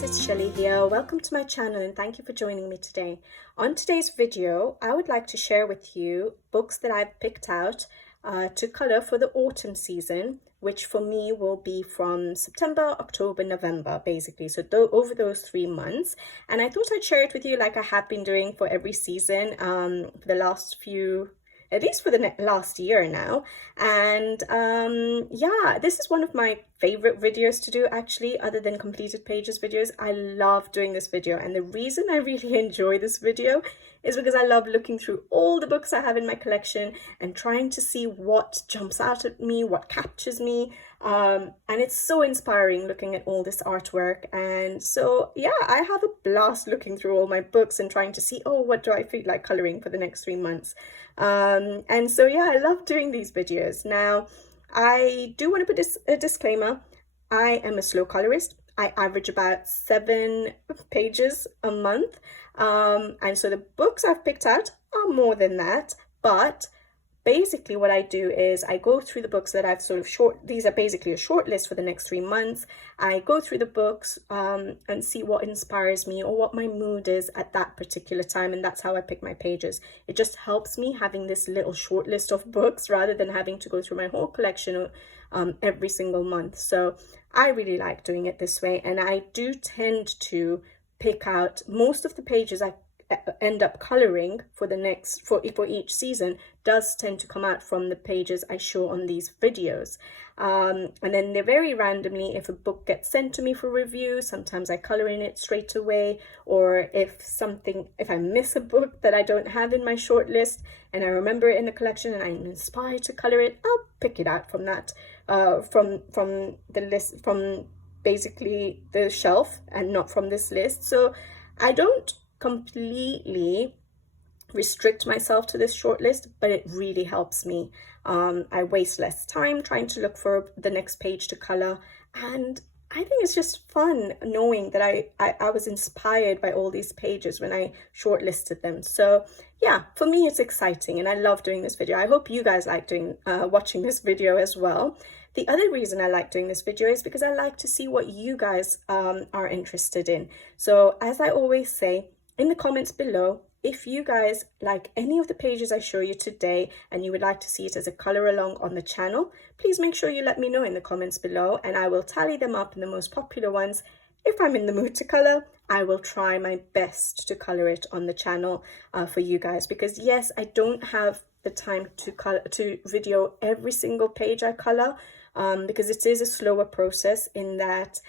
guys, it's Shelly here. Welcome to my channel and thank you for joining me today. On today's video, I would like to share with you books that I've picked out to color for the autumn season, which for me will be from September, October, November, basically. So over those 3 months. And I thought I'd share it with you like I have been doing for every season for the last few, at least for the last year now. And yeah, this is one of my favorite videos to do, actually, other than completed pages videos. I love doing this video, and the reason I really enjoy this video is because I love looking through all the books I have in my collection and trying to see what jumps out at me, what captures me. And it's so inspiring looking at all this artwork. And so yeah, I have a blast looking through all my books and trying to see, oh, what do I feel like coloring for the next 3 months. And so yeah, I love doing these videos. Now, I do want to put a disclaimer. I am a slow colorist. I average about 7 pages a month. And so the books I've picked out are more than that. But basically what I do is I go through the books that I've sort of these are basically a short list for the next 3 months. I go through the books and see what inspires me or what my mood is at that particular time. And that's how I pick my pages. It just helps me having this little short list of books rather than having to go through my whole collection every single month. So I really like doing it this way. And I do tend to pick out most of the pages I end up coloring for each season does tend to come out from the pages I show on these videos. And then they're very randomly, if a book gets sent to me for review, sometimes I color in it straight away, or if I miss a book that I don't have in my short list and I remember it in the collection and I'm inspired to color it, I'll pick it out from that from the list, from basically the shelf, and not from this list. So I don't completely restrict myself to this short list, but it really helps me. I waste less time trying to look for the next page to color, and I think it's just fun knowing that I was inspired by all these pages when I shortlisted them. So yeah, for me it's exciting and I love doing this video. I hope you guys like watching this video as well. The other reason I like doing this video is because I like to see what you guys are interested in. So as I always say, in the comments below, if you guys like any of the pages I show you today and you would like to see it as a color along on the channel, please make sure you let me know in the comments below and I will tally them up in the most popular ones. If I'm in the mood to color, I will try my best to color it on the channel for you guys, because yes, I don't have the time to video every single page I color, because it is a slower process in that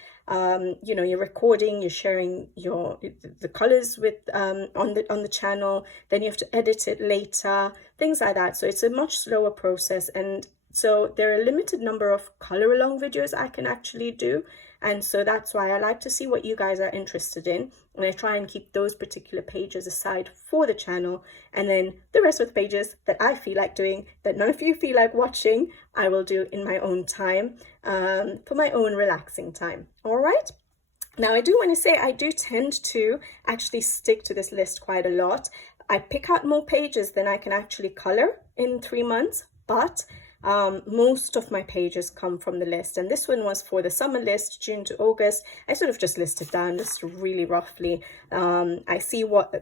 you know, you're recording, you're sharing the colors with on the channel, then you have to edit it later, things like that. So it's a much slower process, and so there are a limited number of color along videos I can actually do. And so that's why I like to see what you guys are interested in, and I try and keep those particular pages aside for the channel, and then the rest of the pages that I feel like doing, that none of you feel like watching, I will do in my own time, for my own relaxing time. All right. Now, I do want to say I do tend to actually stick to this list quite a lot. I pick out more pages than I can actually color in 3 months, but most of my pages come from the list, and this one was for the summer list, June to August. I sort of just listed down just really roughly. I see what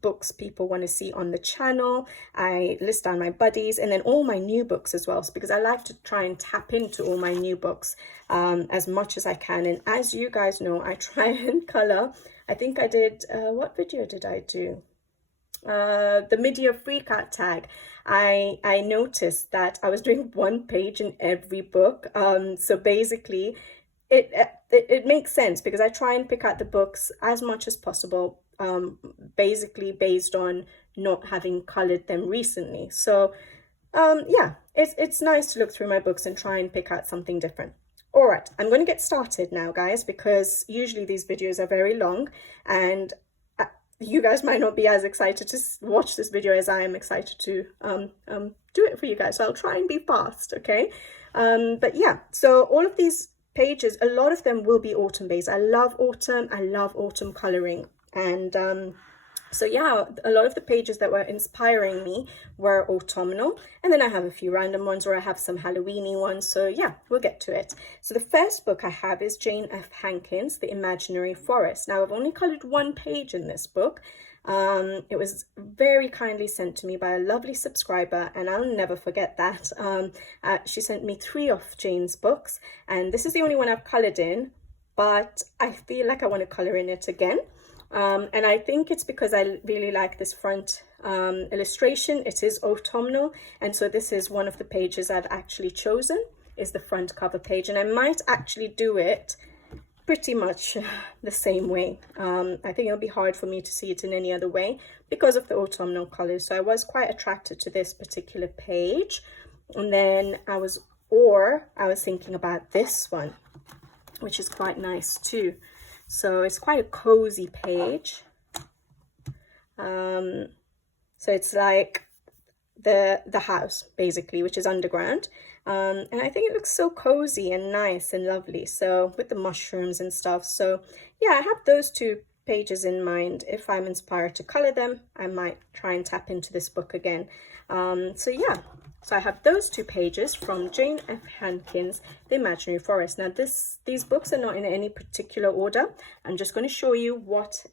books people want to see on the channel. I list down my buddies and then all my new books as well, because I like to try and tap into all my new books as much as I can. And as you guys know, I try and color. I think I did what video did I do? The mid-year freak out tag. I noticed that I was doing 1 page in every book. So basically it makes sense because I try and pick out the books as much as possible, basically based on not having colored them recently. So yeah, it's nice to look through my books and try and pick out something different. All right, I'm going to get started now, guys, because usually these videos are very long and you guys might not be as excited to watch this video as I am excited to do it for you guys. So I'll try and be fast, okay? But yeah, so all of these pages, a lot of them will be autumn based. I love autumn coloring, and So yeah, a lot of the pages that were inspiring me were autumnal, and then I have a few random ones, or I have some Halloweeny ones. So yeah, we'll get to it. So the first book I have is Jane F. Hankins' The Imaginary Forest. Now I've only colored one page in this book. It was very kindly sent to me by a lovely subscriber, and I'll never forget that. She sent me 3 of Jane's books, and this is the only one I've colored in, but I feel like I want to color in it again. And I think it's because I really like this front illustration. It is autumnal, and so this is one of the pages I've actually chosen, is the front cover page, and I might actually do it pretty much the same way. I think it'll be hard for me to see it in any other way because of the autumnal colors. So I was quite attracted to this particular page, and then I was thinking about this one, which is quite nice too. So it's quite a cozy page. So it's like the house basically, which is underground. And I think it looks so cozy and nice and lovely. So with the mushrooms and stuff. So yeah, I have those 2 pages in mind. If I'm inspired to color them, I might try and tap into this book again. So yeah. So I have those 2 pages from Jane F. Hankins' The Imaginary Forest. Now these books are not in any particular order. I'm just going to show you what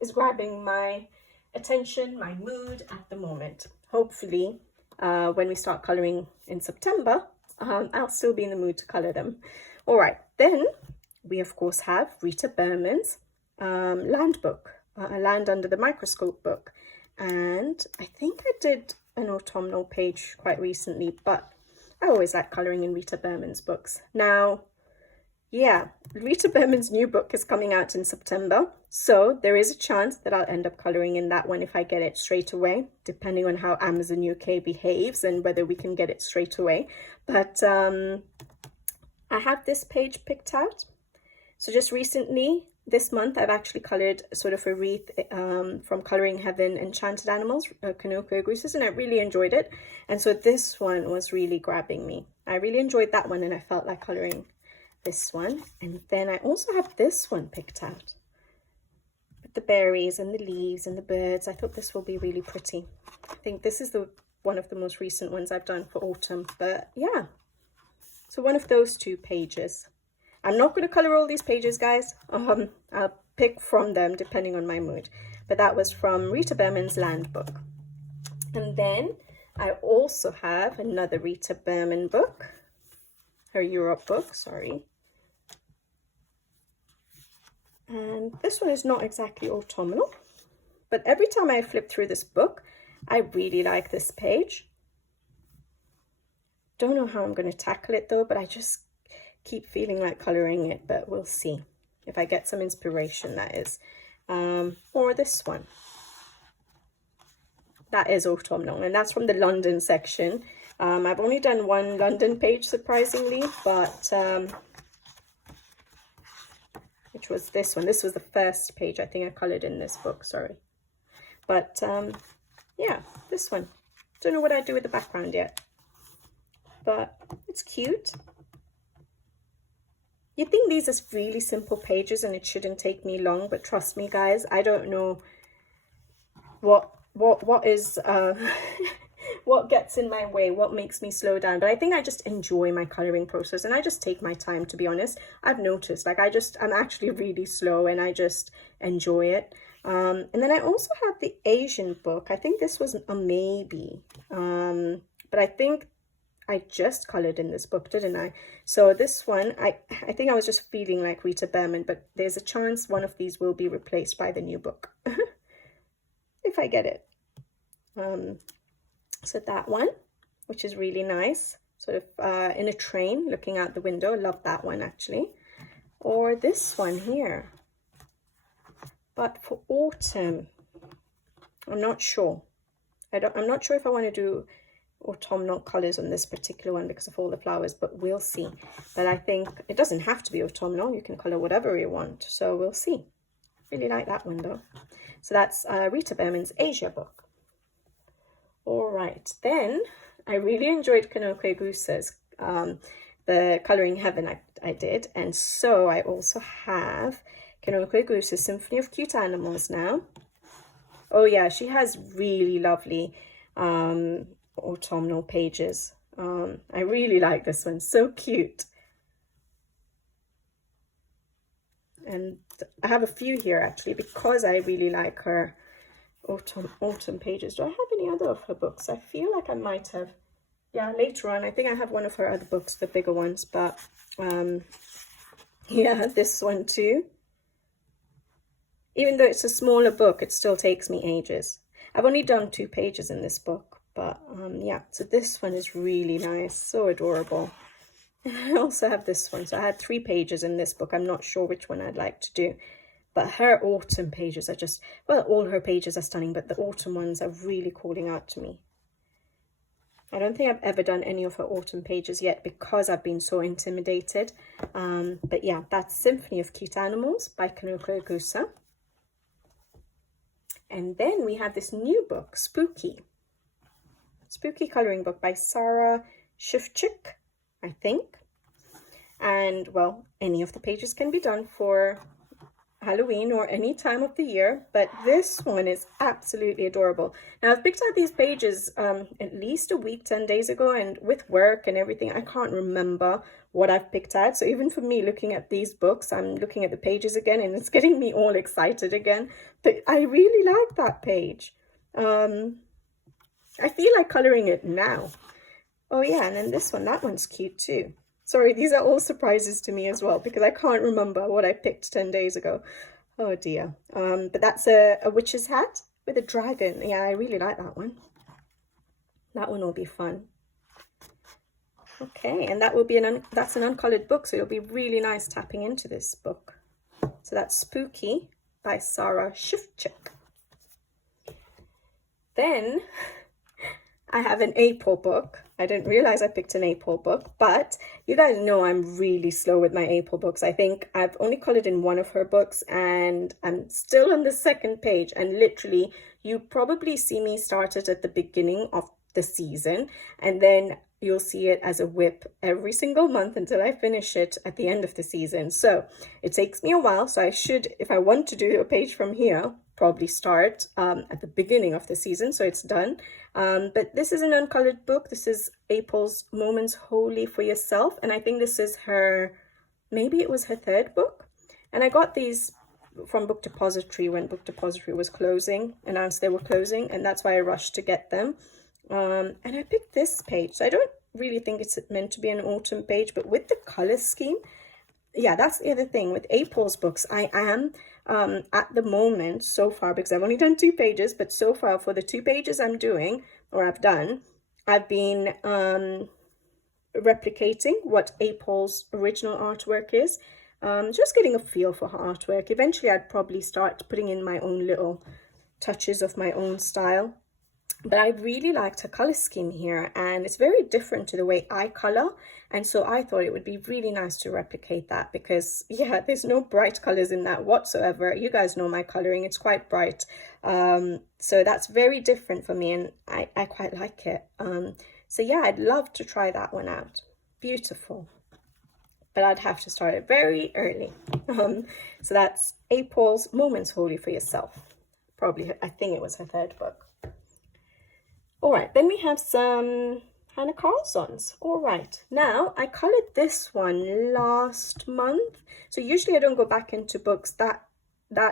is grabbing my attention, my mood at the moment. Hopefully, when we start coloring in September, I'll still be in the mood to color them. All right, then we of course have Rita Berman's Land book, Land Under the Microscope book. And I think I did an autumnal page quite recently, but I always like coloring in Rita Berman's books. Now, yeah, Rita Berman's new book is coming out in September, so there is a chance that I'll end up coloring in that one if I get it straight away, depending on how Amazon UK behaves and whether we can get it straight away. But I have this page picked out. So just recently, this month, I've actually colored sort of a wreath from Coloring Heaven, Enchanted Animals, Kanoko Gooses, and I really enjoyed it. And so this one was really grabbing me. I really enjoyed that one, and I felt like coloring this one. And then I also have this one picked out with the berries and the leaves and the birds. I thought this will be really pretty. I think this is one of the most recent ones I've done for autumn. But yeah, so one of those 2 pages. I'm not going to color all these pages, guys. I'll pick from them depending on my mood. But that was from Rita Berman's Land book. And then I also have another Rita Berman book, her Europe book, sorry. And this one is not exactly autumnal, but every time I flip through this book, I really like this page. Don't know how I'm going to tackle it though, but I just keep feeling like coloring it, but we'll see if I get some inspiration, that is. Or this one, that is autumnal, and that's from the London section. I've only done one London page, surprisingly, but which was this one. This was the first page I think I colored in this book, sorry. But yeah, this one, don't know what I do with the background yet, but it's cute. You think these are really simple pages and it shouldn't take me long, but trust me, guys, I don't know what is what gets in my way, what makes me slow down. But I think I just enjoy my coloring process, and I just take my time, to be honest. I've noticed, like, I'm actually really slow and I just enjoy it. And then I also have the Asian book. I think this was a maybe, but I think I just colored in this book, didn't I? So this one, I think I was just feeling like Rita Berman, but there's a chance one of these will be replaced by the new book if I get it. So that one, which is really nice, sort of in a train looking out the window. Love that one, actually. Or this one here. But for autumn, I'm not sure. I'm not sure if I want to do autumnal colors on this particular one because of all the flowers, but we'll see. But I think it doesn't have to be autumnal. You can color whatever you want, so we'll see. Really like that one though. So that's Rita Berman's Asia book. All right, then I really enjoyed Kanoko Goose's the Coloring Heaven I did, and so I also have Kanoko Goose's Symphony of Cute Animals now. Oh yeah, she has really lovely autumnal pages. I really like this one, so cute. And I have a few here actually because I really like her autumn pages. Do I have any other of her books? I feel like I might have. Yeah, later on. I think I have one of her other books, the bigger ones, but yeah, this one too. Even though it's a smaller book, it still takes me ages. I've only done 2 pages in this book, but yeah, so this one is really nice, so adorable. And I also have this one, so I had 3 pages in this book. I'm not sure which one I'd like to do, but her autumn pages are just, well, all her pages are stunning, but the autumn ones are really calling out to me. I don't think I've ever done any of her autumn pages yet because I've been so intimidated. But yeah, that's Symphony of Cute Animals by Kanoko Gusa. And then we have this new book, Spooky coloring book by Sarah Shifchik, I think. And well, any of the pages can be done for Halloween or any time of the year, but this one is absolutely adorable. Now I've picked out these pages at least a week, 10 days ago, and with work and everything, I can't remember what I've picked out. So even for me looking at these books, I'm looking at the pages again and it's getting me all excited again. But I really like that page. I feel like coloring it now. Oh yeah, and then this one, that one's cute too. Sorry, these are all surprises to me as well because I can't remember what I picked 10 days ago. Oh dear. But that's a witch's hat with a dragon. Yeah, I really like that one. That one will be fun. Okay, and that will be that's an uncolored book, so it'll be really nice tapping into this book. So that's Spooky by Sarah Shifchik. Then I have an April book. I didn't realize I picked an April book, but you guys know I'm really slow with my April books. I think I've only colored in one of her books and I'm still on the 2nd page, and literally you probably see me started at the beginning of the season and then you'll see it as a whip every single month until I finish it at the end of the season. So it takes me a while. So I should, if I want to do a page from here, probably start at the beginning of the season so it's done. But this is an uncolored book. This is April's Moments Wholly for Yourself, and I think this is her, maybe it was her 3rd book. And I got these from Book Depository when Book Depository was closing, announced they were closing, and that's why I rushed to get them. And I picked this page. So I don't really think it's meant to be an autumn page, but with the color scheme, yeah, that's the other thing with April's books. I am at the moment so far, because I've only done 2 pages, but so far for the 2 pages I'm doing, or I've done, I've been replicating what April's original artwork is, just getting a feel for her artwork. Eventually I'd probably start putting in my own little touches of my own style. But I really liked her color scheme here, and it's very different to the way I color, and so I thought it would be really nice to replicate that because, yeah, there's no bright colors in that whatsoever. You guys know my coloring, it's quite bright, so that's very different for me, and I quite like it. So yeah, I'd love to try that one out. Beautiful. But I'd have to start it very early. So that's April's Moments Wholly for Yourself. Probably, I think it was her 3rd book. All right, then we have some Hannah Carlsons. All right, now I colored this one last month. So usually I don't go back into books that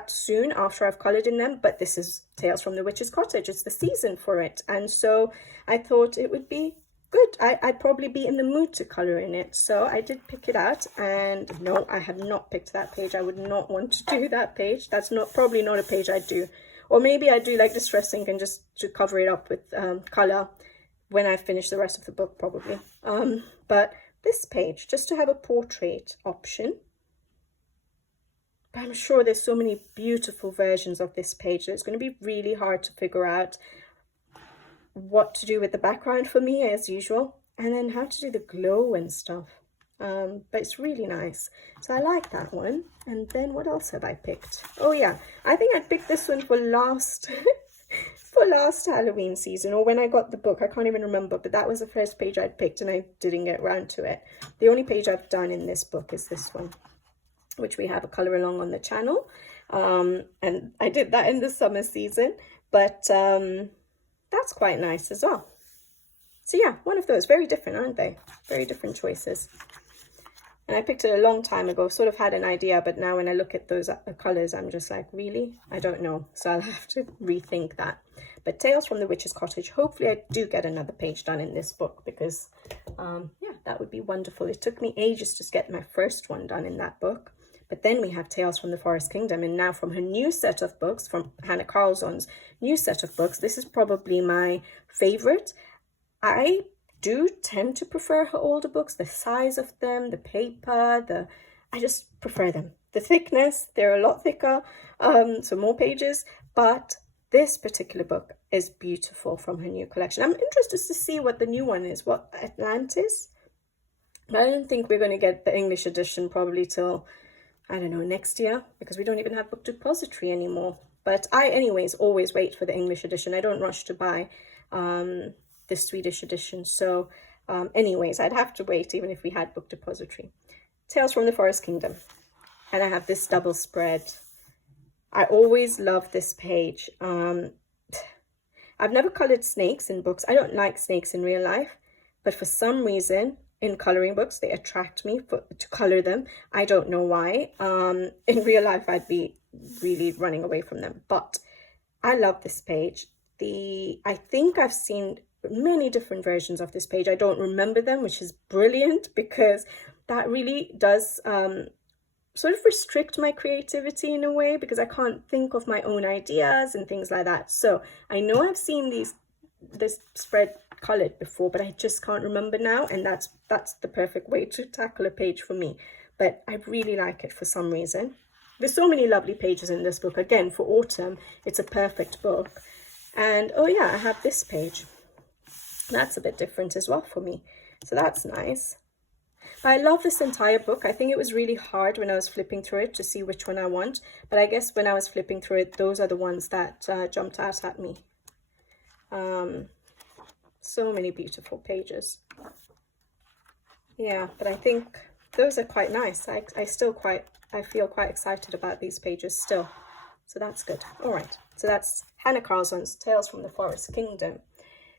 soon after I've colored in them, but this is Tales from the Witch's Cottage. It's the season for it. And so I thought it would be good. I'd probably be in the mood to color in it. So I did pick it out, and no, I have not picked that page. I would not want to do that page. That's probably not a page I'd do. Or maybe I do like Distress Ink and just to cover it up with color when I finish the rest of the book, probably. But this page, just to have a portrait option. But I'm sure there's so many beautiful versions of this page that it's going to be really hard to figure out what to do with the background for me, as usual. And then how to do the glow and stuff. But it's really nice. So I like that one. And then what else have I picked? Oh yeah, I think I picked this one for last for last Halloween season, or when I got the book. I can't even remember, but that was the first page I'd picked and I didn't get around to it. The only page I've done in this book is this one, which we have a color along on the channel. And I did that in the summer season. but that's quite nice as well. So yeah, one of those. Very different, aren't they? Very different choices. And I picked it a long time ago, sort of had an idea, but now when I look at those colours, I'm just like, really? I don't know. So I'll have to rethink that. But Tales from the Witch's Cottage. Hopefully I do get another page done in this book because, yeah, that would be wonderful. It took me ages to get my first one done in that book. But then we have Tales from the Forest Kingdom. And now from her new set of books, from Hannah Carlson's new set of books, this is probably my favourite. I do tend to prefer her older books, the size of them, the paper, I just prefer them. The thickness, they're a lot thicker, so more pages, but this particular book is beautiful from her new collection. I'm interested to see what the new one is, what Atlantis? But I don't think we're going to get the English edition probably till, I don't know, next year, because we don't even have Book Depository anymore. But I, anyways, always wait for the English edition. I don't rush to buy the Swedish edition. So anyways, I'd have to wait even if we had Book Depository. Tales from the Forest Kingdom. And I have this double spread. I always love this page. I've never colored snakes in books. I don't like snakes in real life, but for some reason in coloring books, they attract me to color them. I don't know why. In real life, I'd be really running away from them, but I love this page. I think I've seen many different versions of this page. I don't remember them, which is brilliant because that really does sort of restrict my creativity in a way, because I can't think of my own ideas and things like that. So I know I've seen this spread colored before, but I just can't remember now, and that's the perfect way to tackle a page for me. But I really like it for some reason. There's so many lovely pages in this book. Again, for autumn, it's a perfect book. And oh yeah, I have this page. That's a bit different as well for me. So that's nice. But I love this entire book. I think it was really hard when I was flipping through it to see which one I want. But I guess when I was flipping through it, those are the ones that jumped out at me. So many beautiful pages. Yeah, but I think those are quite nice. I feel quite excited about these pages still. So that's good. All right. So that's Hannah Carlson's Tales from the Forest Kingdom.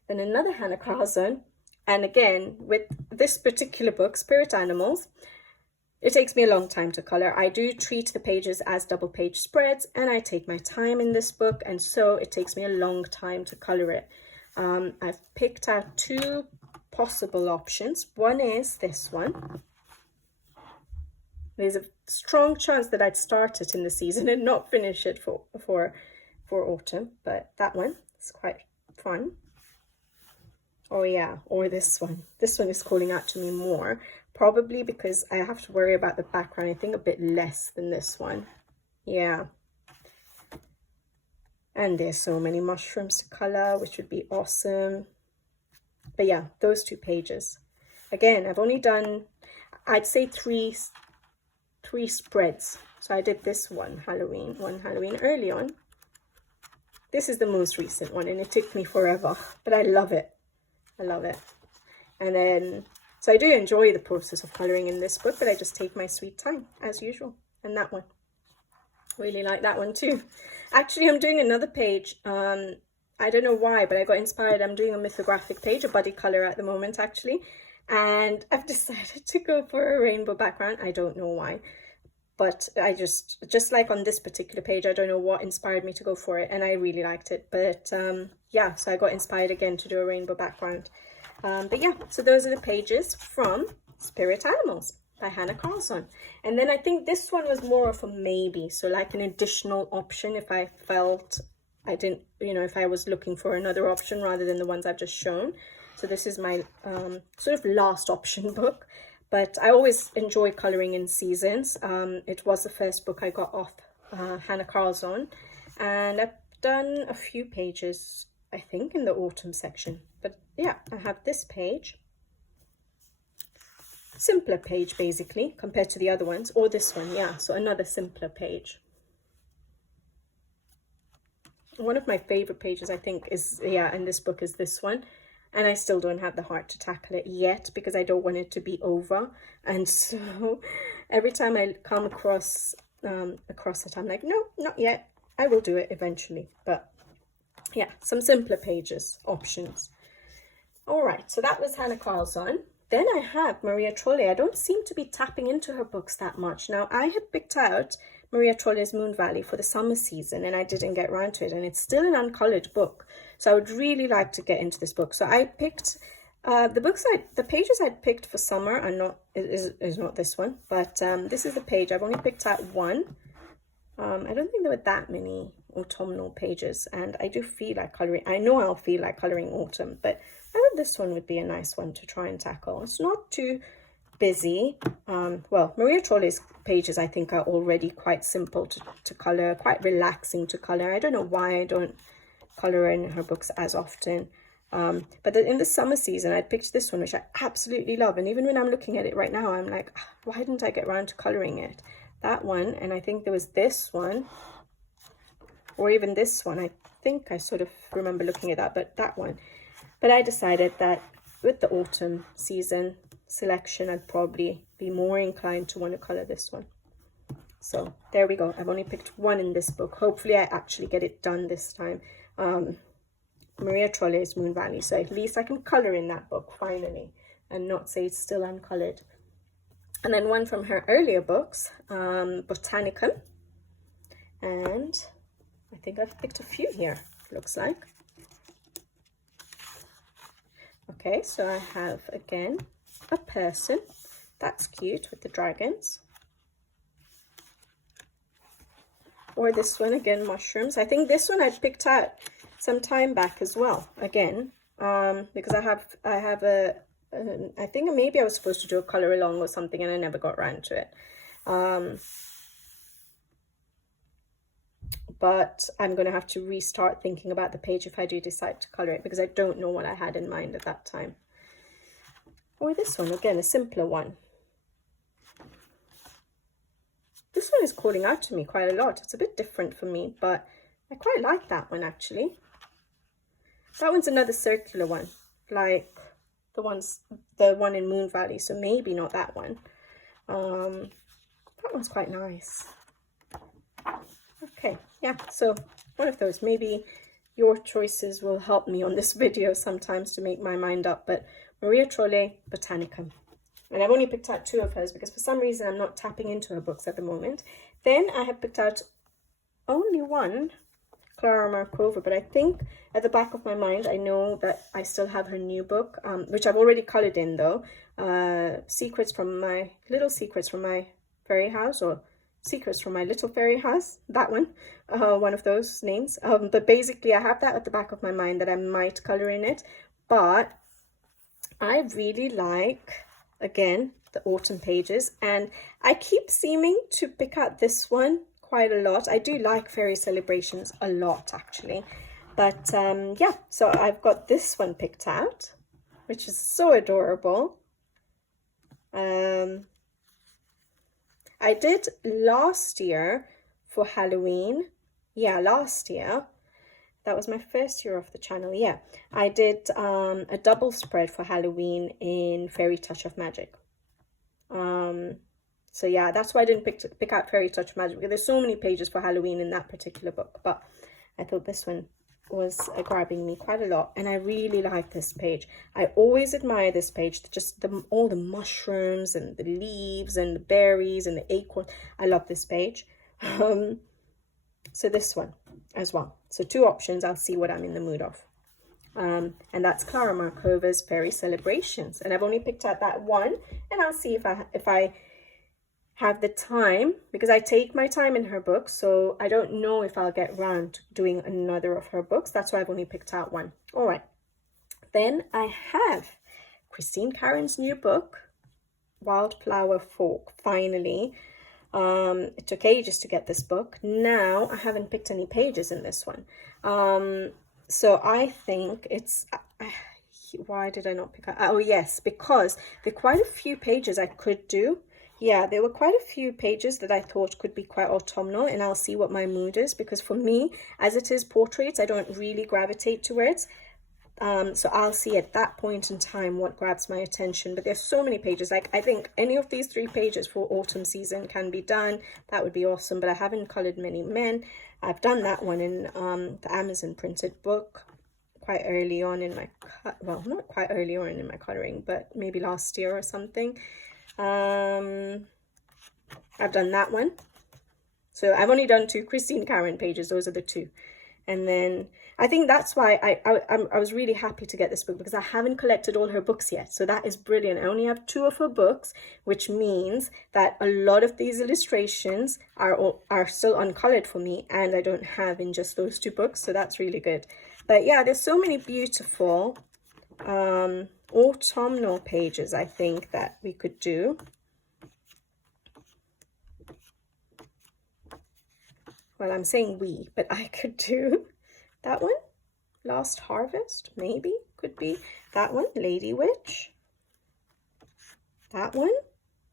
Then another Hannah Carlson, and again, with this particular book, Spirit Animals, it takes me a long time to color. I do treat the pages as double page spreads, and I take my time in this book, and so it takes me a long time to color it. I've picked out two possible options. One is this one. There's a strong chance that I'd start it in the season and not finish it for autumn, but that one is quite fun. Oh yeah, or this one. This one is calling out to me more, probably because I have to worry about the background, I think a bit less than this one. Yeah. And there's so many mushrooms to color, which would be awesome. But yeah, those two pages. Again, I've only done, I'd say three spreads. So I did this one Halloween early on. This is the most recent one, and it took me forever, but I love it. I love it. And then, so I do enjoy the process of coloring in this book, but I just take my sweet time as usual. And that one, really like that one too. Actually, I'm doing another page. I don't know why, but I got inspired. I'm doing a mythographic page, a body color at the moment actually, and I've decided to go for a rainbow background. I don't know why, but I just like on this particular page, I don't know what inspired me to go for it, and I really liked it. But yeah, so I got inspired again to do a rainbow background. But yeah, so those are the pages from Spirit Animals by Hannah Carlson. And then I think this one was more of a maybe, so like an additional option if I felt I didn't, if I was looking for another option rather than the ones I've just shown. So this is my sort of last option book. But I always enjoy coloring in seasons. It was the first book I got off Hannah Carlson, and I've done a few pages, I think, in the autumn section. But yeah, I have this page. Simpler page, basically, compared to the other ones, or this one, yeah. So another simpler page. One of my favorite pages, I think, is, yeah, in this book is this one. And I still don't have the heart to tackle it yet because I don't want it to be over. And so every time I come across it, I'm like, no, not yet. I will do it eventually. But yeah, some simpler pages options. All right, so that was Hannah Carlson. Then I have Maria Trolley. I don't seem to be tapping into her books that much. Now, I had picked out Maria Trolley's Moon Valley for the summer season, and I didn't get around to it, and it's still an uncolored book. So I would really like to get into this book. So I picked the pages I'd picked for summer are not is not this one, but this is the page. I've only picked out one. I don't think there were that many autumnal pages, and I do feel like coloring. I know I'll feel like coloring autumn, but I thought this one would be a nice one to try and tackle. It's not too busy. Well, Maria Trolley's pages I think are already quite simple to color, quite relaxing to color. I don't know why I don't color in her books as often. But in the summer season, I picked this one, which I absolutely love. And even when I'm looking at it right now, I'm like, why didn't I get around to coloring it? That one, and I think there was this one, or even this one. I think I sort of remember looking at that, but that one. But I decided that with the autumn season selection, I'd probably be more inclined to want to color this one. So there we go. I've only picked one in this book. Hopefully I actually get it done this time. Maria Trolley's Moon Valley. So at least I can color in that book finally and not say it's still uncolored. And then one from her earlier books, Botanical. And I think I've picked a few here, looks like. Okay, so I have again a person. That's cute with the dragons. Or this one again, mushrooms. I think this one I picked out some time back as well. Again, because I have I think maybe I was supposed to do a color along or something, and I never got around to it. But I'm going to have to restart thinking about the page if I do decide to color it, because I don't know what I had in mind at that time. Or this one, again, a simpler one. This one is calling out to me quite a lot. It's a bit different for me, but I quite like that one actually. That one's another circular one, like the one in Moon Valley, so maybe not that one. That one's quite nice. Okay, yeah, so one of those. Maybe your choices will help me on this video sometimes to make my mind up. But Maria Trolley, Botanical. And I've only picked out two of hers because for some reason I'm not tapping into her books at the moment. Then I have picked out only one, Clara Markova, but I think at the back of my mind I know that I still have her new book, which I've already colored in though. Secrets from my Fairy House, or Secrets from My Little Fairy House, that one, one of those names. But basically I have that at the back of my mind that I might color in it. But I really like, again, the autumn pages, and I keep seeming to pick out this one quite a lot. I do like Fairy Celebrations a lot actually, but yeah, so I've got this one picked out, which is so adorable. I did last year for Halloween. Yeah, last year. That was my first year of the channel. Yeah, I did a double spread for Halloween in Fairy Touch of Magic. So yeah, that's why I didn't pick out Fairy Touch of Magic, because there's so many pages for Halloween in that particular book. But I thought this one was grabbing me quite a lot, and I really like this page. I always admire this page, just all the mushrooms and the leaves and the berries and the acorn. I love this page. So this one as well. So two options. I'll see what I'm in the mood of. And that's Clara Markova's Fairy Celebrations, and I've only picked out that one, and I'll see if I have the time, because I take my time in her books, so I don't know if I'll get round to doing another of her books. That's why I've only picked out one. All right, then I have Christine Caron's new book, Wildflower Folk. Finally, it took ages to get this book. Now I haven't picked any pages in this one, so I think it's why did I not pick out? Oh yes, because there are quite a few pages I could do. Yeah, there were quite a few pages that I thought could be quite autumnal, and I'll see what my mood is, because for me, as it is portraits, I don't really gravitate towards. So I'll see at that point in time what grabs my attention. But there's so many pages. Like, I think any of these 3 pages for autumn season can be done. That would be awesome. But I haven't colored many men. I've done that one in the Amazon printed book quite early on in my, well, not quite early on in my coloring, but maybe last year or something. I've done that one. So I've only done 2 Christine Karen pages. Those are the 2. And then I think that's why I was really happy to get this book, because I haven't collected all her books yet. So that is brilliant. I only have 2 of her books, which means that a lot of these illustrations are still uncolored for me, and I don't have in just those 2 books. So that's really good. But yeah, there's so many beautiful autumnal pages, I think, that we could do. Well, I'm saying we, but I could do that one, Last Harvest, maybe, could be. That one, Lady Witch. That one,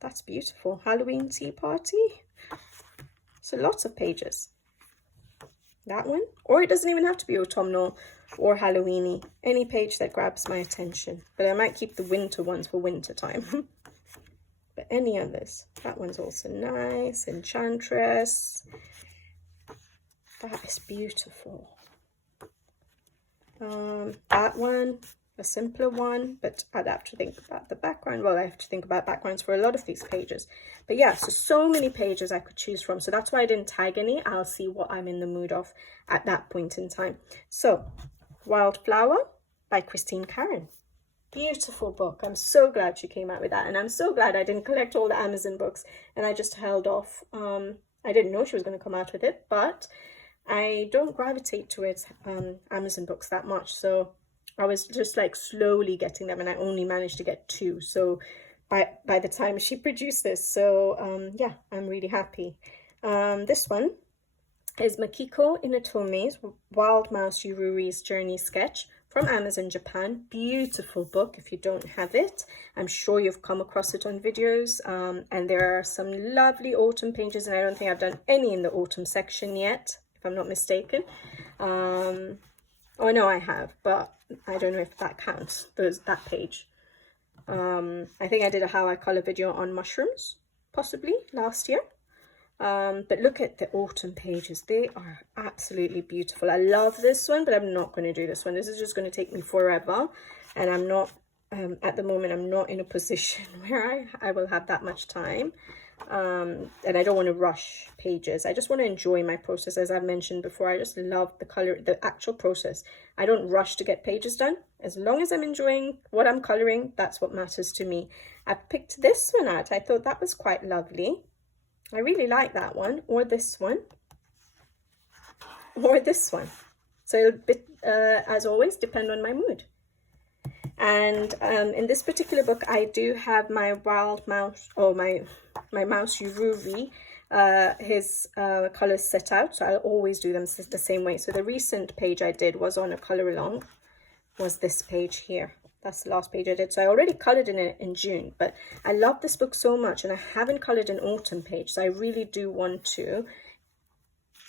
that's beautiful, Halloween Tea Party. So lots of pages. That one, or it doesn't even have to be autumnal or Halloweeny. Any page that grabs my attention. But I might keep the winter ones for winter time. But any others. That one's also nice. Enchantress. That is beautiful. That one, a simpler one, but I'd have to think about the background. Well, I have to think about backgrounds for a lot of these pages. But yeah, so many pages I could choose from. So that's why I didn't tag any. I'll see what I'm in the mood of at that point in time. So, Wildflower by Christine Karen. Beautiful book. I'm so glad she came out with that. And I'm so glad I didn't collect all the Amazon books and I just held off. I didn't know she was going to come out with it, but I don't gravitate towards Amazon books that much, so I was just like slowly getting them, and I only managed to get 2. So by the time she produced this, so yeah, I'm really happy. This one is Makiko Inatome's Wild Mouse Yurui's Journey Sketch from Amazon Japan. Beautiful book. If you don't have it, I'm sure you've come across it on videos, and there are some lovely autumn pages, and I don't think I've done any in the autumn section yet, if I'm not mistaken. Oh no, I have, but I don't know if that counts, that page. I think I did a how I color video on mushrooms, possibly last year. But look at the autumn pages. They are absolutely beautiful. I love this one, but I'm not going to do this one. This is just going to take me forever, and I'm not at the moment, I'm not in a position where I will have that much time. And I don't want to rush pages. I just want to enjoy my process. As I've mentioned before, I just love the actual process. I don't rush to get pages done. As long as I'm enjoying what I'm coloring, that's what matters to me. I picked this one out. I thought that was quite lovely. I really like that one, or this one, or this one. So it'll bit, as always, depend on my mood. And in this particular book, I do have my wild mouse, or my mouse Yururi, his colors set out. So I'll always do them the same way. So the recent page I did was on a color along, was this page here. That's the last page I did. So I already colored in it in June, but I love this book so much, and I haven't colored an autumn page. So I really do want to,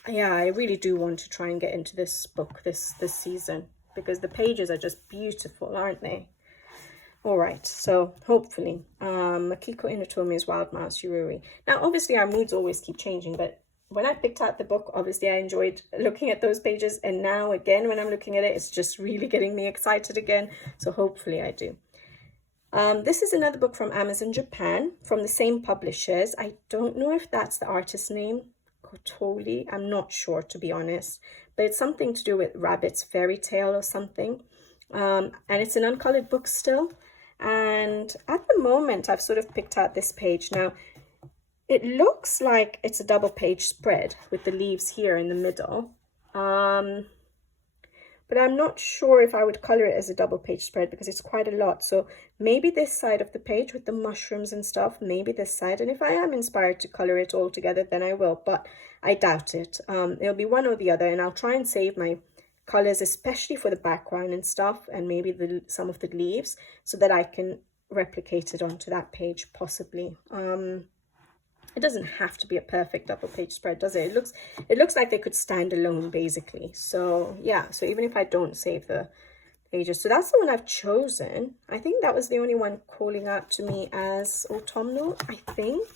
yeah, I really do want to try and get into this book this season, because the pages are just beautiful, aren't they? All right, so hopefully, Makiko Inatome's Wild Mouse Yururi. Now, obviously, our moods always keep changing, but when I picked out the book, obviously, I enjoyed looking at those pages, and now, again, when I'm looking at it, it's just really getting me excited again, so hopefully I do. This is another book from Amazon Japan, from the same publishers. I don't know if that's the artist's name, Trolley. I'm not sure, to be honest, but it's something to do with Rabbit's Fairy Tale or something, and it's an uncolored book still. And at the moment, I've sort of picked out this page. Now, it looks like it's a double page spread with the leaves here in the middle. But I'm not sure if I would color it as a double page spread, because it's quite a lot. So maybe this side of the page with the mushrooms and stuff, maybe this side. And if I am inspired to color it all together, then I will, but I doubt it. It'll be one or the other, and I'll try and save my colors, especially for the background and stuff, and maybe some of the leaves, so that I can replicate it onto that page, possibly. It doesn't have to be a perfect double page spread, does it? It looks like they could stand alone, basically. So yeah, so even if I don't save the pages. So that's the one I've chosen. I think that was the only one calling out to me as autumnal, I think.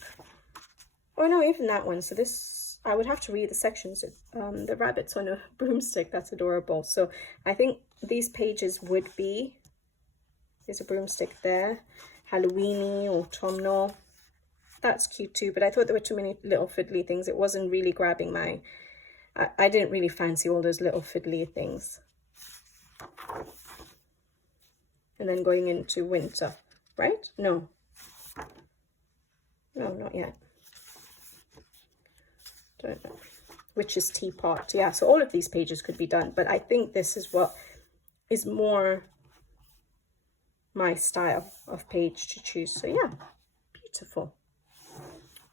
Oh no, even that one. So this, I would have to read the sections. The rabbit's on a broomstick. That's adorable. So I think these pages would be, there's a broomstick there, Halloweeny, autumnal. That's cute too, but I thought there were too many little fiddly things. It wasn't really grabbing my, I didn't really fancy all those little fiddly things. And then going into winter, right? No, not yet. Don't know. Witch's Teapot. Yeah, so all of these pages could be done, but I think this is what is more my style of page to choose. So yeah, beautiful.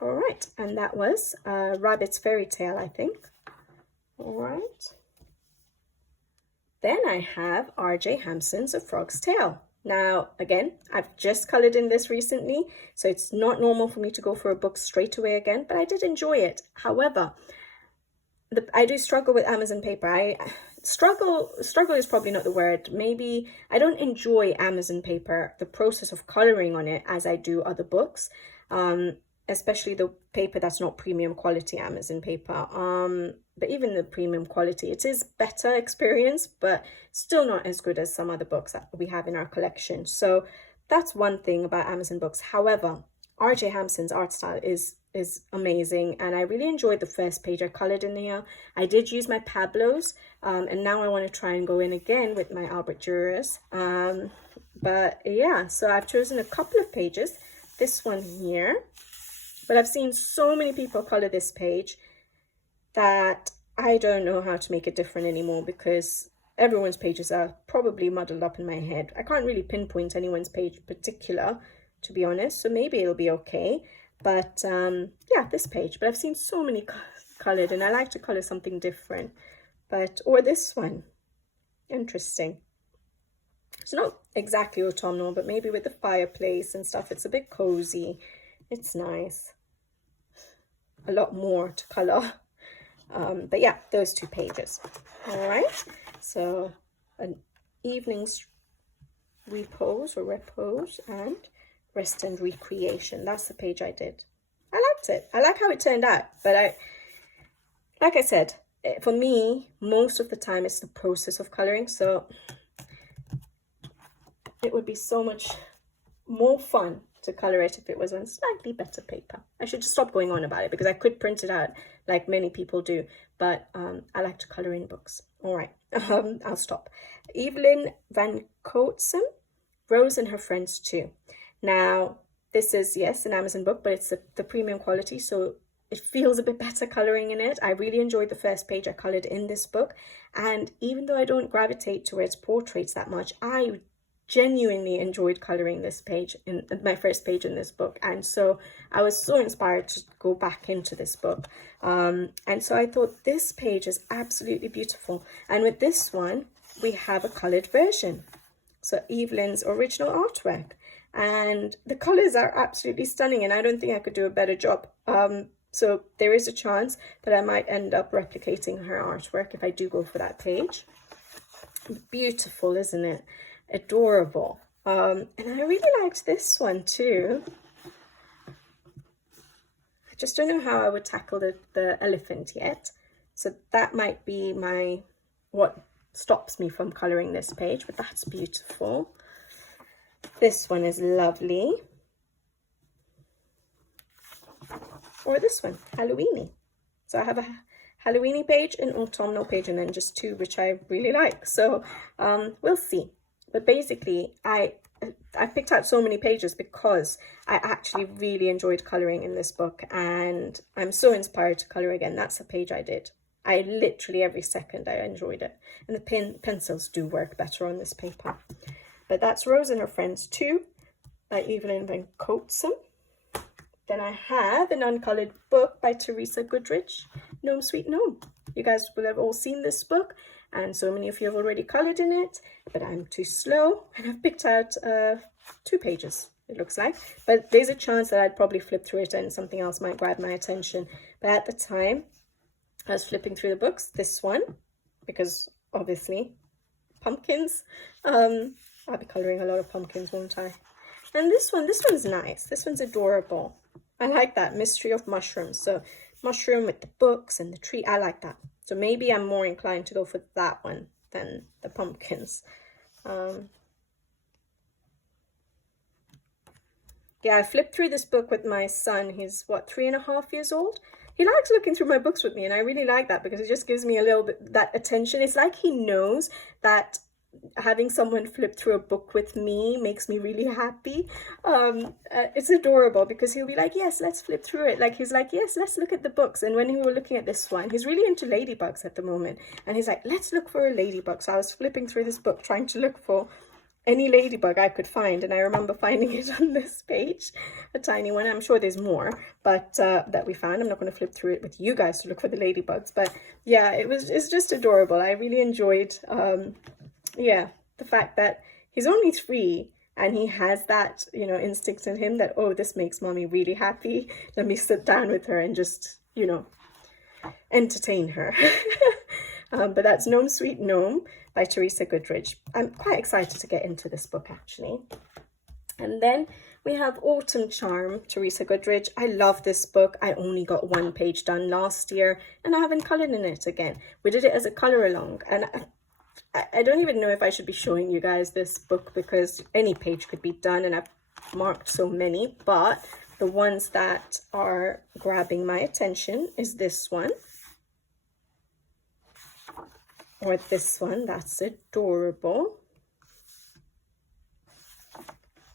All right, and that was Rabbit's Fairy Tale, I think. All right. Then I have R.J. Hampson's A Frog's Tale. Now, again, I've just colored in this recently, so it's not normal for me to go for a book straight away again, but I did enjoy it. However, I do struggle with Amazon paper. Struggle is probably not the word. Maybe I don't enjoy Amazon paper, the process of coloring on it, as I do other books, especially the paper that's not premium quality Amazon paper. But even the premium quality, it is better experience, but still not as good as some other books that we have in our collection. So that's one thing about Amazon books. However, R.J. Hampson's art style is amazing, and I really enjoyed the first page I colored in here. I did use my Pablos, and now I want to try and go in again with my Albert Durers. But yeah, so I've chosen a couple of pages. This one here, but I've seen so many people color this page that I don't know how to make it different anymore, because everyone's pages are probably muddled up in my head. I can't really pinpoint anyone's page in particular, to be honest, so maybe it'll be okay. But yeah, this page, but I've seen so many colored, and I like to color something different. But, or this one, interesting. It's not exactly autumnal, but maybe with the fireplace and stuff, it's a bit cozy. It's nice. A lot more to color. But yeah, those two pages. All right, so an evening's repose and rest and recreation. That's the page I did. I liked it. I like how it turned out, but like I said, for me, most of the time it's the process of coloring, so it would be so much more fun to color it if it was on slightly better paper. I should just stop going on about it, because I could print it out like many people do, but I like to color in books. All right, I'll stop. Evelyn Van Coatsum, Rose and Her Friends Too. Now, this is, yes, an Amazon book, but it's the premium quality, so it feels a bit better coloring in it. I really enjoyed the first page I colored in this book, and even though I don't gravitate towards portraits that much, I genuinely enjoyed coloring this page, in my first page in this book, and so I was so inspired to go back into this book, and so I thought this page is absolutely beautiful. And with this one we have a colored version, so Evelyn's original artwork, and the colors are absolutely stunning, and I don't think I could do a better job. So there is a chance that I might end up replicating her artwork if I do go for that page. Beautiful, isn't it? Adorable. And I really liked this one too. I just don't know how I would tackle the elephant yet, so that might be what stops me from coloring this page, but that's beautiful. This one is lovely. Or this one, Halloweeny. So I have a Halloweeny page, an autumnal page, and then just two which I really like, so we'll see. But basically, I picked out so many pages because I actually really enjoyed coloring in this book, and I'm so inspired to color again. That's the page I did. I literally every second I enjoyed it, and the pencils do work better on this paper. But that's Rose and Her Friends Too by Evelyn Van Coatsum. Then I have an uncolored book by Teresa Goodrich, Gnome Sweet Gnome. You guys will have all seen this book, and so many of you have already colored in it, but I'm too slow, and I've picked out 2 pages, it looks like. But there's a chance that I'd probably flip through it and something else might grab my attention. But at the time I was flipping through the books, this one, because obviously pumpkins. I'll be colouring a lot of pumpkins, won't I? And this one's nice. This one's adorable. I like that, Mystery of Mushrooms. So mushroom with the books and the tree, I like that. So maybe I'm more inclined to go for that one than the pumpkins. Yeah, I flipped through this book with my son. He's, what, 3.5 years old? He likes looking through my books with me, and I really like that because it just gives me a little bit that attention. It's like he knows that having someone flip through a book with me makes me really happy. It's adorable because he'll be like, yes, let's flip through it. Like, he's like, yes, let's look at the books. And when we were looking at this one, he's really into ladybugs at the moment. And he's like, let's look for a ladybug. So I was flipping through this book trying to look for any ladybug I could find, and I remember finding it on this page, a tiny one. I'm sure there's more, but that we found. I'm not going to flip through it with you guys to look for the ladybugs, but yeah, it's just adorable. I really enjoyed yeah, the fact that he's only 3 and he has that, you know, instinct in him that, oh, this makes mommy really happy, let me sit down with her and just, you know, entertain her. But that's Gnome Sweet Gnome by Teresa Goodridge. I'm quite excited to get into this book, actually. And then we have Autumn Charm, Teresa Goodridge. I love this book. I only got 1 page done last year, and I haven't coloured in it again. We did it as a colour along, and I don't even know if I should be showing you guys this book because any page could be done, and I've marked so many, but the ones that are grabbing my attention is this one. Or this one, that's adorable.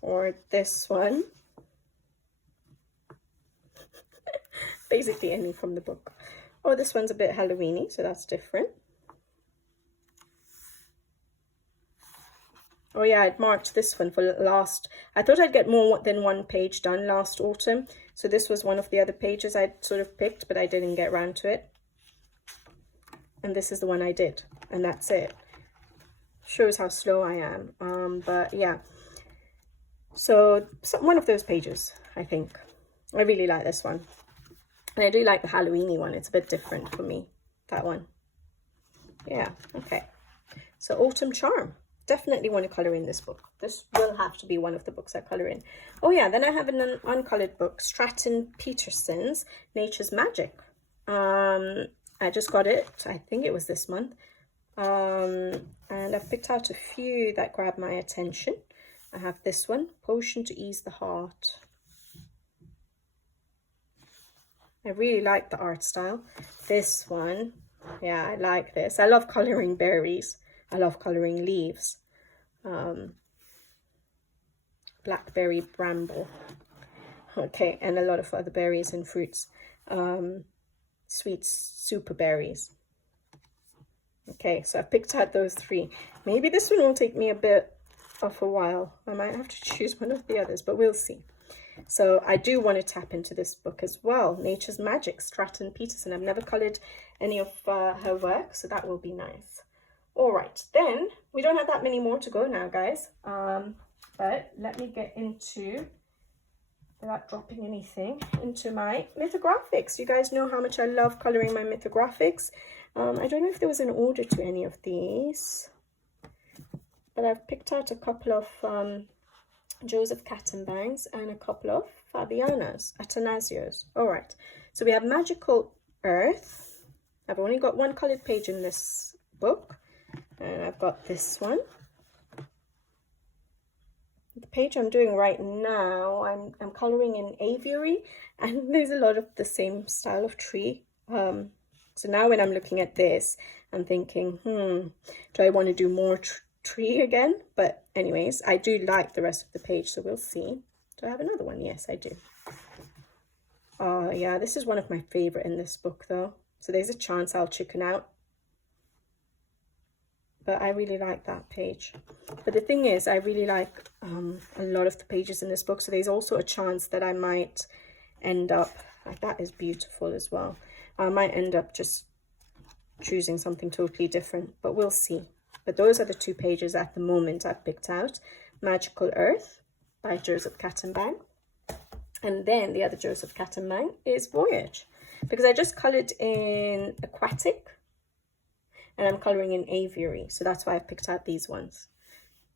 Or this one. Basically any from the book. Oh, this one's a bit Halloween-y, so that's different. Oh yeah, I'd marked this one for last. I thought I'd get more than 1 page done last autumn. So this was one of the other pages I'd sort of picked, but I didn't get around to it. And this is the one I did, and that's it. Shows how slow I am. But yeah, so one of those pages, I think. I really like this one, and I do like the Halloween-y one. It's a bit different for me, that one. Yeah, okay. So Autumn Charm, definitely want to colour in this book. This will have to be one of the books I colour in. Oh yeah, then I have an uncoloured book, Stratton Peterson's Nature's Magic. I just got it, I think it was this month, and I've picked out a few that grab my attention. I have this one, Potion to Ease the Heart. I really like the art style. This one, yeah, I like this. I love colouring berries. I love colouring leaves. Blackberry bramble. Okay, and a lot of other berries and fruits. Sweet super berries. Okay, so I picked out those 3. Maybe this one will take me a bit of a while. I might have to choose one of the others, but we'll see. So I do want to tap into this book as well, Nature's Magic, Stratton Peterson. I've never coloured any of her work, so that will be nice. All right, then we don't have that many more to go now, guys. But let me get into, without dropping anything, into my mythographics. You guys know how much I love colouring my mythographics. I don't know if there was an order to any of these, but I've picked out a couple of Joseph Cattenbangs and a couple of Fabianas, Atanasios. All right, so we have Magical Earth. I've only got 1 coloured page in this book, and I've got this one. The page I'm doing right now, I'm colouring in aviary, and there's a lot of the same style of tree. So now when I'm looking at this, I'm thinking, do I want to do more tree again? But anyways, I do like the rest of the page, so we'll see. Do I have another one? Yes, I do. Oh yeah, this is one of my favourite in this book though. So there's a chance I'll chicken out. But I really like that page. But the thing is, I really like a lot of the pages in this book. So there's also a chance that I might end up, like that is beautiful as well. I might end up just choosing something totally different, but we'll see. But those are the 2 pages at the moment I've picked out. Magical Earth by Joseph Cattenbang. And then the other Joseph Cattenbang is Voyage. Because I just coloured in Aquatic. and I'm colouring in Aviary, so that's why I've picked out these ones.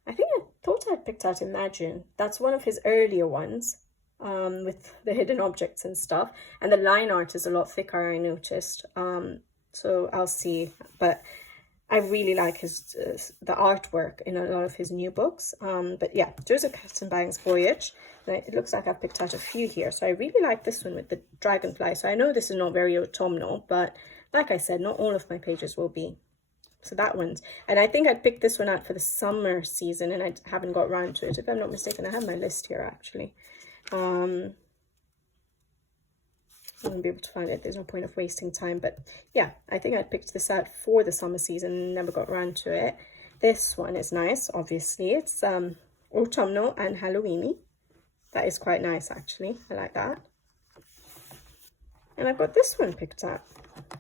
I think I thought I'd picked out Imagine. That's one of his earlier ones, with the hidden objects and stuff, and the line art is a lot thicker, I noticed. So I'll see, but I really like his the artwork in a lot of his new books. But yeah, Joseph Katzenbang's Voyage. It looks like I've picked out a few here, so I really like this one with the dragonfly. So I know this is not very autumnal, but like I said, not all of my pages will be. So that one's, and I think I picked this one out for the summer season, and I haven't got around to it. If I'm not mistaken, I have my list here actually. I won't be able to find it. There's no point of wasting time. But yeah, I think I picked this out for the summer season and never got around to it. This one is nice, obviously. It's autumnal and Halloweeny. That is quite nice, actually. I like that. And I've got this one picked out.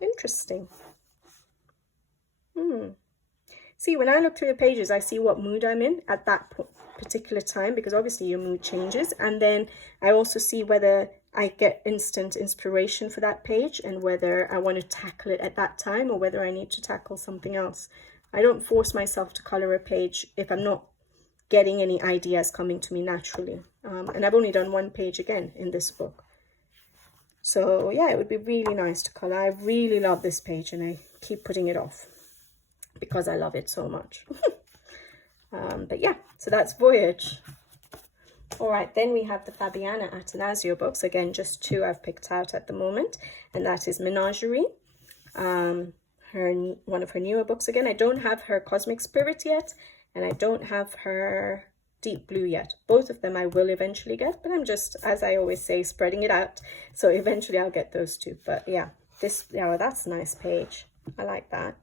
Interesting. See, when I look through the pages, I see what mood I'm in at that particular time, because obviously your mood changes. And then I also see whether I get instant inspiration for that page and whether I want to tackle it at that time or whether I need to tackle something else. I don't force myself to color a page if I'm not getting any ideas coming to me naturally. And I've only done one page again in this book. So yeah, it would be really nice to color. I really love this page and I keep putting it off because I love it so much. But yeah, so that's Voyage. All right, then we have the Fabiana Attanasio books. Again, just two I've picked out at the moment, and that is Menagerie, one of her newer books. Again, I don't have her Cosmic Spirit yet, and I don't have her Deep Blue yet. Both of them I will eventually get, but I'm just, as I always say, spreading it out. So eventually I'll get those two. But yeah, well, that's a nice page. I like that.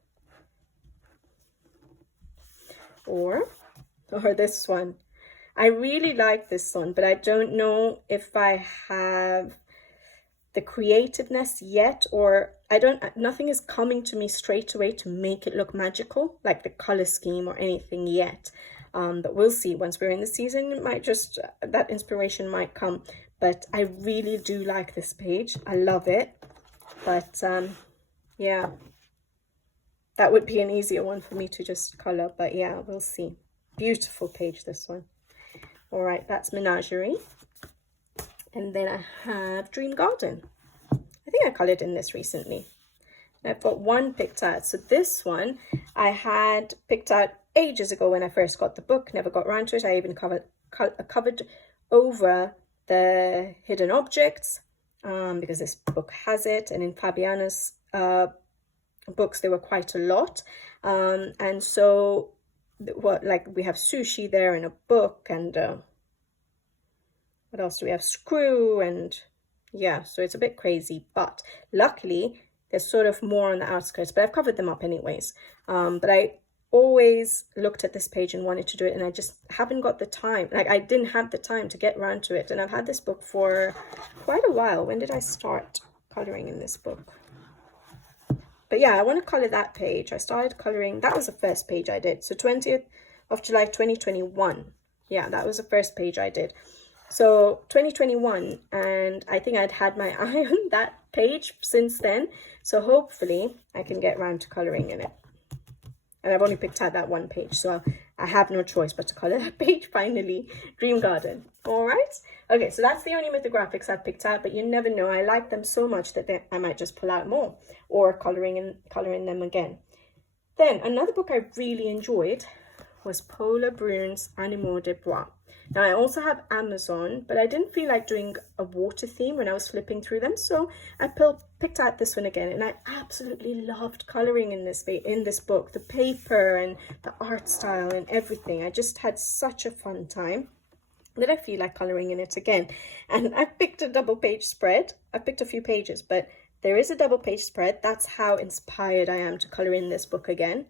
Or this one. I really like this one, but I don't know if I have the creativeness yet, or nothing is coming to me straight away to make it look magical, like the color scheme or anything yet. But we'll see. Once we're in the season, it might just, that inspiration might come. But I really do like this page. I love it. But yeah, that would be an easier one for me to just color. But yeah, we'll see. Beautiful page, this one. All right, that's Menagerie. And then I have Dream Garden. I think I colored in this recently. I've got one picked out. So this one I had picked out ages ago when I first got the book, never got around to it. I even covered over the hidden objects because this book has it. And in Fabiana's books, there were quite a lot. And so we have sushi there in a book, and what else do we have? Screw, and yeah, so it's a bit crazy, but luckily there's sort of more on the outskirts, but I've covered them up anyways. But I always looked at this page and wanted to do it, and I just haven't got the time. Like, I didn't have the time to get around to it, and I've had this book for quite a while. When did I start coloring in this book? But yeah, I want to color that page. I started coloring, that was the first page I did. So 20th of July, 2021. Yeah, that was the first page I did. So 2021, and I think I'd had my eye on that page since then. So hopefully I can get around to coloring in it. And I've only picked out that one page, so I have no choice but to color that page finally. Dream Garden. All right. Okay, so that's the only mythographics I've picked out, but you never know. I like them so much that I might just pull out more or coloring them again. Then another book I really enjoyed was Paula Bruins' Animaux de Bois. Now, I also have Amazon, but I didn't feel like doing a water theme when I was flipping through them, so I picked out this one again, and I absolutely loved coloring in this book. The paper and the art style and everything. I just had such a fun time that I feel like coloring in it again. And I picked a double page spread. I picked a few pages, but there is a double page spread. That's how inspired I am to color in this book again.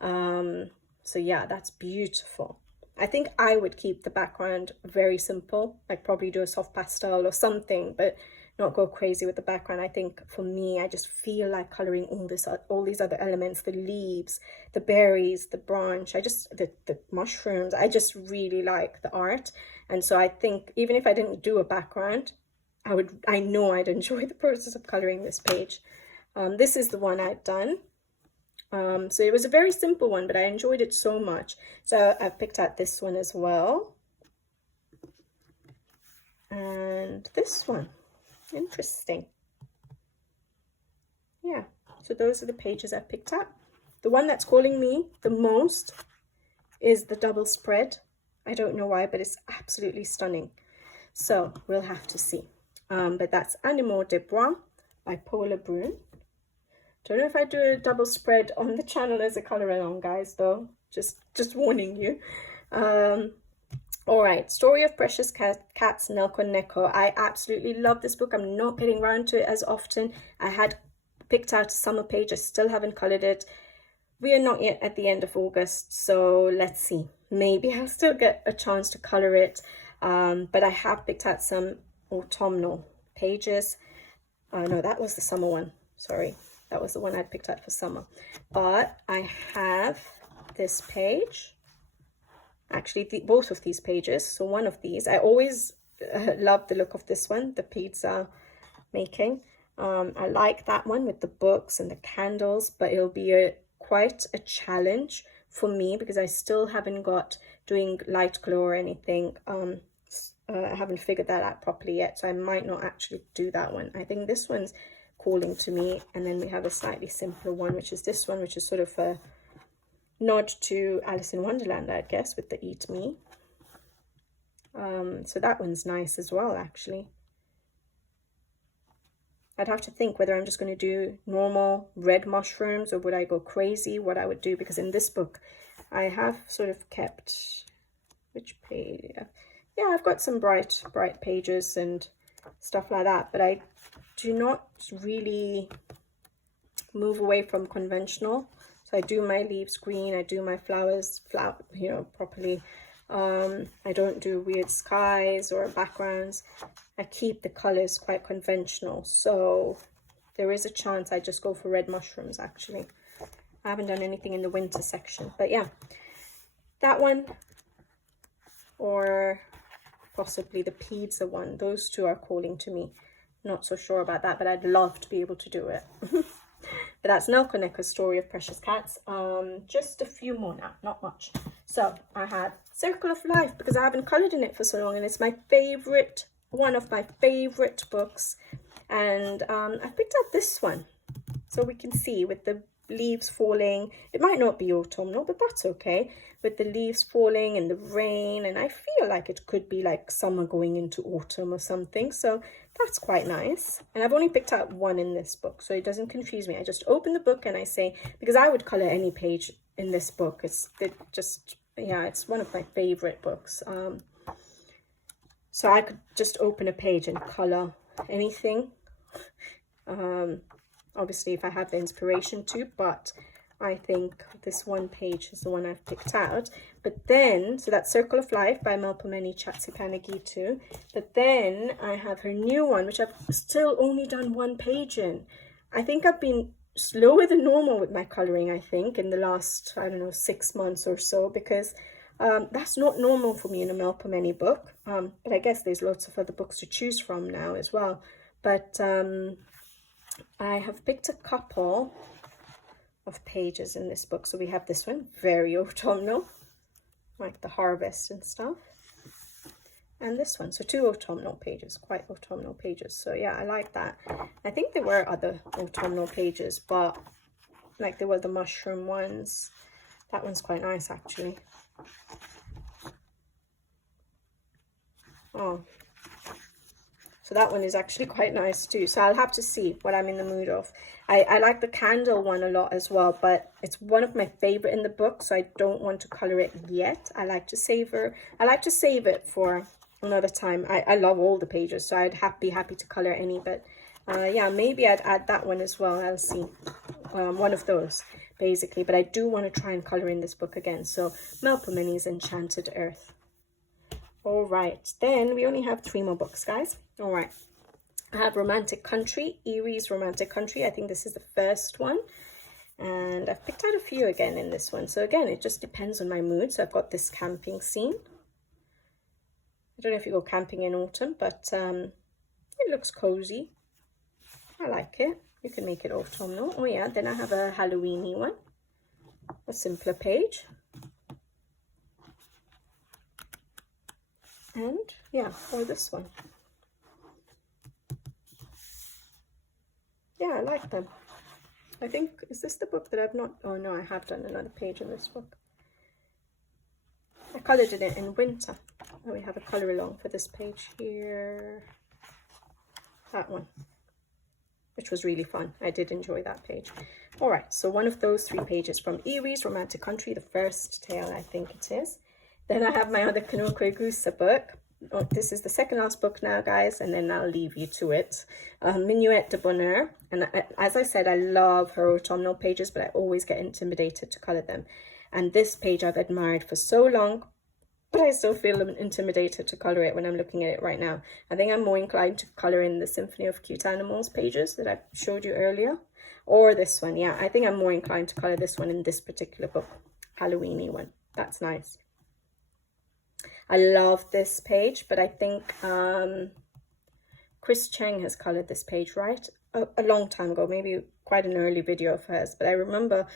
So yeah, that's beautiful. I think I would keep the background very simple, like probably do a soft pastel or something, but not go crazy with the background. I think for me, I just feel like coloring all these other elements, the leaves, the berries, the branch, the mushrooms. I just really like the art. And so I think even if I didn't do a background, I know I'd enjoy the process of coloring this page. This is the one I'd done. So it was a very simple one, but I enjoyed it so much. So I've picked out this one as well. And this one. Interesting. Yeah, so those are the pages I picked up. The one that's calling me the most is the double spread. I don't know why, but it's absolutely stunning. So we'll have to see. But that's Animaux de Bois by Paula Brun. Don't know if I do a double spread on the channel as a color along, guys, though. Just warning you. All right, Story of Precious Cats, Nelko Neko. I absolutely love this book. I'm not getting around to it as often. I had picked out a summer page. I still haven't colored it. We are not yet at the end of August, so let's see. Maybe I'll still get a chance to color it. But I have picked out some autumnal pages. No, that was the summer one. Sorry, that was the one I'd picked out for summer. But I have this page. Actually, both of these pages. So one of these, I always love the look of this one, the pizza making. I like that one with the books and the candles, but it'll be quite a challenge for me because I still haven't got doing light glow or anything. I haven't figured that out properly yet, so I might not actually do that one. I think this one's calling to me, and then we have a slightly simpler one, which is this one, which is sort of a nod to Alice in Wonderland, I guess, with the Eat Me. So that one's nice as well, actually. I'd have to think whether I'm just going to do normal red mushrooms or would I go crazy, what I would do, because in this book I have sort of kept, which page? Yeah, I've got some bright pages and stuff like that, but I do not really move away from conventional. So I do my leaves green, I do my flowers, properly. I don't do weird skies or backgrounds. I keep the colors quite conventional. So there is a chance I just go for red mushrooms, actually. I haven't done anything in the winter section, but yeah, that one or possibly the pizza one, those two are calling to me. Not so sure about that, but I'd love to be able to do it. But that's Nelko Neko's Story of Precious Cats. Just a few more now, not much. So I have Circle of Life because I haven't coloured in it for so long, and it's my favourite, one of my favourite books. And I picked out this one so we can see with the leaves falling. It might not be autumnal, but that's okay. With the leaves falling and the rain, and I feel like it could be like summer going into autumn or something. So that's quite nice. And I've only picked out one in this book, so it doesn't confuse me. I just open the book and I say, because I would colour any page in this book. It's one of my favourite books. So I could just open a page and colour anything. Obviously, if I have the inspiration to, but I think this one page is the one I've picked out. But then, so that's Circle of Life by Melpomene Chatzipanegitu. But then I have her new one, which I've still only done one page in. I think I've been slower than normal with my colouring, I think, in the last, 6 months or so, because that's not normal for me in a Melpomene book. But I guess there's lots of other books to choose from now as well. But I have picked a couple of pages in this book. So we have this one, very autumnal, like the harvest and stuff. And this one, so 2 autumnal pages, quite autumnal pages. So yeah, I like that. I think there were other autumnal pages, but like there were the mushroom ones. That one's quite nice, actually. Oh, so that one is actually quite nice too. So I'll have to see what I'm in the mood of. I like the candle one a lot as well, but it's one of my favorite in the book, so I don't want to color it yet. I like to save it for another time. I love all the pages, so I'd be happy to color any, but yeah, maybe I'd add that one as well. I'll see. One of those basically, but I do want to try and color in this book again. So Melpomene's Enchanted Earth. All right, then we only have 3 more books, guys. All right, I have Romantic Country, Erie's Romantic Country. I think this is the first one, and I've picked out a few again in this one. So again, it just depends on my mood. So I've got this camping scene. I don't know if you go camping in autumn, but it looks cozy. I like it. You can make it autumnal. Oh yeah, then I have a Halloweeny one. a simpler page. And yeah, or this one. Yeah, I like them. I think, is this the book that I've not, oh no, I have done another page in this book. I coloured it in winter. And we have a colour along for this page here. That one, which was really fun. I did enjoy that page. All right, so one of those 3 pages from Iwi's Romantic Country, the first tale, I think it is. Then I have my other Kanokwe Gusa book. Oh, this is the second last book now, guys, and then I'll leave you to it. Minuet de Bonheur. And as I said, I love her autumnal pages, but I always get intimidated to colour them. And this page I've admired for so long, but I still feel intimidated to colour it when I'm looking at it right now. I think I'm more inclined to colour in the Symphony of Cute Animals pages that I showed you earlier. Or this one, yeah. I think I'm more inclined to colour this one in this particular book. Halloweeny one. That's nice. I love this page, but I think Chris Cheng has coloured this page, right? A long time ago, maybe quite an early video of hers. But I remember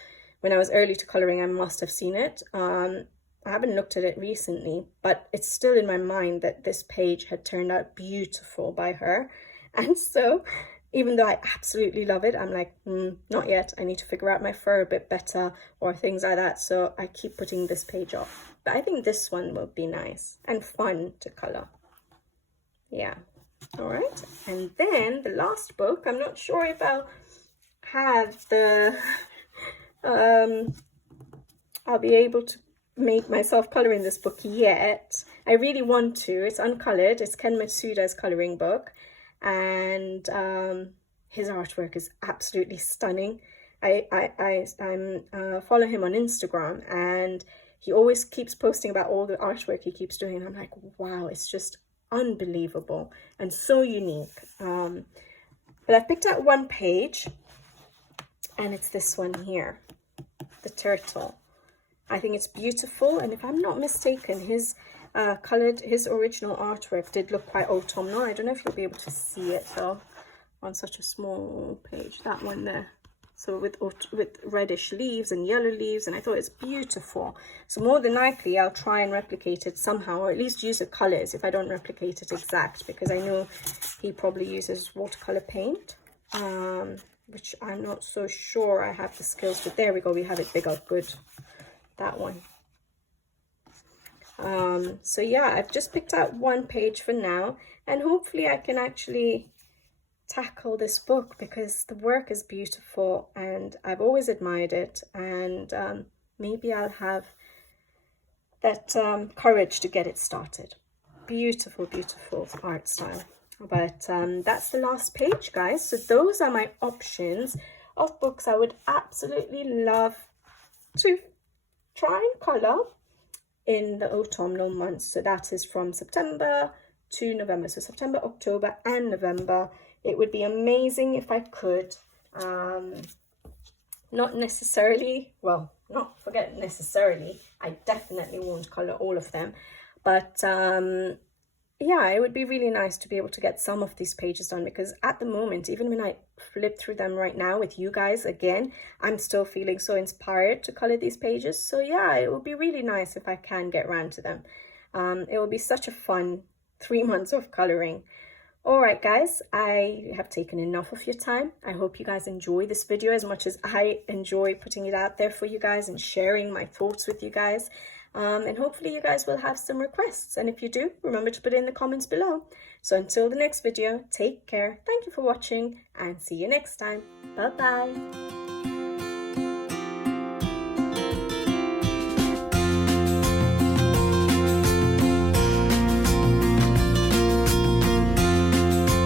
when I was early to colouring, I must have seen it. I haven't looked at it recently, but it's still in my mind that this page had turned out beautiful by her. And so, even though I absolutely love it, I'm like, not yet. I need to figure out my fur a bit better or things like that. So I keep putting this page off. But I think this one will be nice and fun to colour. Yeah. All right. And then the last book, I'm not sure if I'll have the, I'll be able to make myself colouring this book yet. I really want to. It's uncoloured. It's Ken Matsuda's colouring book. And his artwork is absolutely stunning. I follow him on Instagram, and he always keeps posting about all the artwork he keeps doing. And I'm like, wow, it's just unbelievable and so unique. But I've picked out one page, and it's this one here, the turtle. I think it's beautiful, and if I'm not mistaken, his original artwork did look quite autumnal. I don't know if you'll be able to see it though on such a small page. That one there. So with reddish leaves and yellow leaves, and I thought it's beautiful. So more than likely I'll try and replicate it somehow, or at least use the colours if I don't replicate it exact, because I know he probably uses watercolour paint, which I'm not so sure I have the skills. But there we go, we have it bigger. Good. That one. So yeah, I've just picked out one page for now, and hopefully I can actually tackle this book, because the work is beautiful and I've always admired it, and maybe I'll have that courage to get it started. Beautiful, beautiful art style. But that's the last page, guys. So those are my options of books I would absolutely love to try and colour in the autumnal months. So that is from September to November. So September, October and November. It would be amazing if I could. Not necessarily, well, not forget necessarily. I definitely won't colour all of them. But yeah, it would be really nice to be able to get some of these pages done, because at the moment, even when I flip through them right now with you guys again, I'm still feeling so inspired to colour these pages. So yeah, it would be really nice if I can get around to them. It will be such a fun 3 months of colouring. Alright guys, I have taken enough of your time. I hope you guys enjoy this video as much as I enjoy putting it out there for you guys and sharing my thoughts with you guys. And hopefully you guys will have some requests. And if you do, remember to put it in the comments below. So until the next video, take care. Thank you for watching and see you next time. Bye bye.